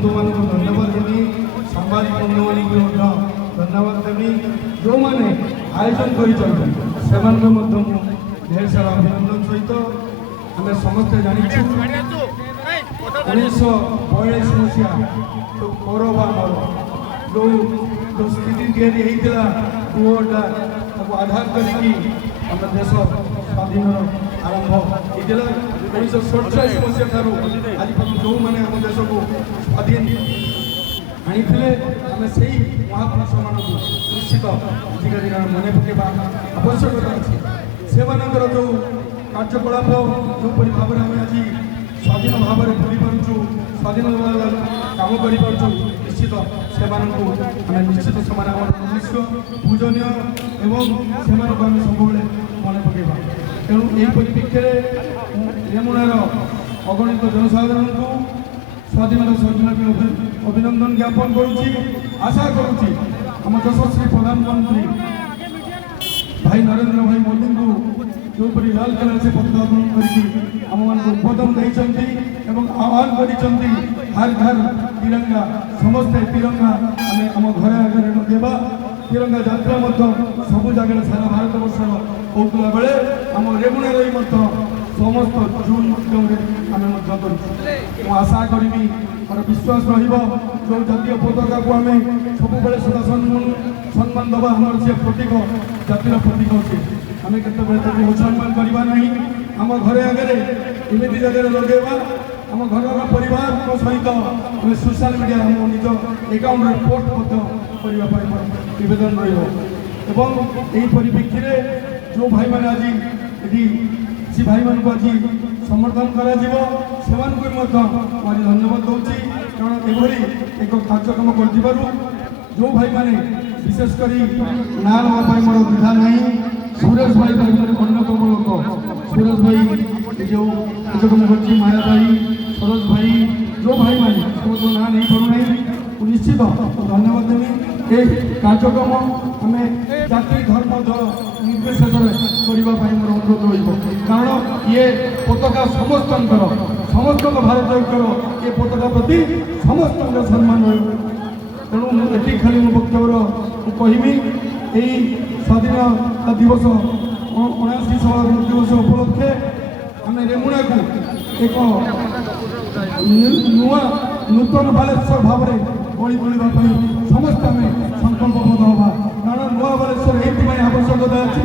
बंधु मान धन्यवाद देवी सांबादिक बंधु मान धन्यवाद देवी जो मैंने आयोजन कर ढेर सारा अभिनंदन सहित आम समस्ते जानी 1942 मसीहा तो कौरव आमर जो जो स्थिति तैयारी होता पुअटा आधार करके आम देश स्वाधीन आरंभ होता 1947 मसीहा आज जो मैंने आम देश को स्वाधीन आनी आम से महापुरुष मान निश्चित आजिका दिन मन पकेबा आवश्यकता अच्छी से जो कार्यकलाप जोपरी भाव में आम आज स्वाधीन भाव में बुली पार्चु स्वाधीन काम कर निश्चित से निश्चित से मनुष्य पूजनीय एवं से आम सब मन पकेबा तेणु यही परिप्रेक्षी रेमुणार अगणित जनसाधारण को स्वाधीनता संग्रामी अभिनंदन ज्ञापन करुच्ची आशा करुच्ची आम यशस्वी प्रधानमंत्री भाई नरेंद्र भाई मोदी को जोपरी लाल कलर से पदार्पण करके आम मान उद्बोधन देते आह्वान कर हर घर तिरंगा समस्ते तिरंगा आम आम घर आगे देवा तिरंगा यात्रा सब जगह सारा भारत वर्ष होता बेले आम रेमुणार समस्त जून आम आशा करी मोर विश्वास रो जातीय पताका को आम सब सदा सम्मान दबा आम से प्रतीक जातिर प्रतीक अच्छे आम के सम्मान करवा ना आम घर आगे एमती जगह लगेगा आम घर परिवार सहित आम सोशल मीडिया आम निज एकाउंट पोस्ट करने नवेदन रही परिप्रेक्षी जो भाई मैंने आज से भाई मान आज समर्थन कर धन्यवाद दूसरी कारण एभली एक कार्यक्रम कर जो भाई मैंने विशेषकर ना नापी मोर द्विधा ना सुरेश भाई अन्यतम लोक सुरेश भाई जो कार्यक्रम कर माया भाई सरोज भाई जो भाई मैंने समस्त ना नहीं पाना निश्चित धन्यवाद देवी ये कार्यक्रम आम जाति धर्म दल निर्विशेष करने मोर अनुरोध कारण ये पताका समस्त भारत ये पताका प्रति समस्त सम्मान तेणु ये खाली मो वक्तव्य कहमी यही स्वाधीनता दिवस 79 दिवस उपलक्षे आम रेमुणा को एक नूतन बालेश्वर भाव में गढ़ी तोड़ापी समस्त आम संकल्पबद्ध हवा कारण नुआ बालेश्वर ये आवश्यकता अच्छी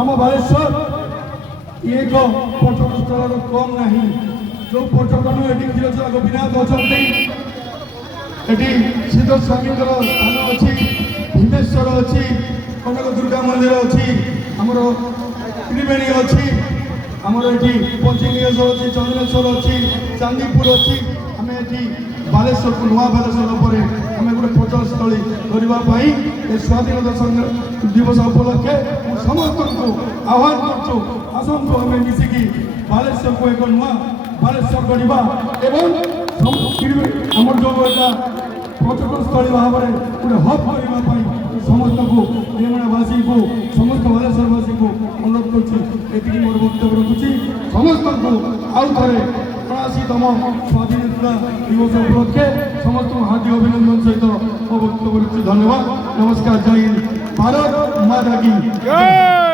आम बालेश्वर एक पर्यटन स्थल कम ना जो पर्यटन ये क्षीरचोरा गोपीनाथ अच्छा ये सिद्धस्वामी स्थान अच्छी भीमेश्वर अच्छी कनक दुर्गा मंदिर अच्छी आमर त्रिवेणी अच्छी आमर ये पंचलिंगेश्वर अच्छी चंद्रेश्वर अच्छी चांदीपुर अच्छी आम ये बालेश्वर को नुआ बालेश्वर पर आम गोटे पर्यटन स्थली करने स्वाधीनता दिवस उपलक्षे समस्त को आह्वान करूँ आसतु आम मिसिकी बालेश्वर को एक नुआ बालेश्वर करवा आमर जो पर्यटन स्थली भाव में गोटे हब करने समस्त को रेमुणावासी को समस्त बालेश्वरवासी को अनुरोध करुँच मोर वक्तव्य रखुच्छी समस्त को आउ थे 79तम स्वाधीनता दिवस उपलक्षे समस्त हार्दिक अभिनंदन सहित मो वक्तव्य रखुच्छी धन्यवाद नमस्कार जय हिंद भारत माता की जय।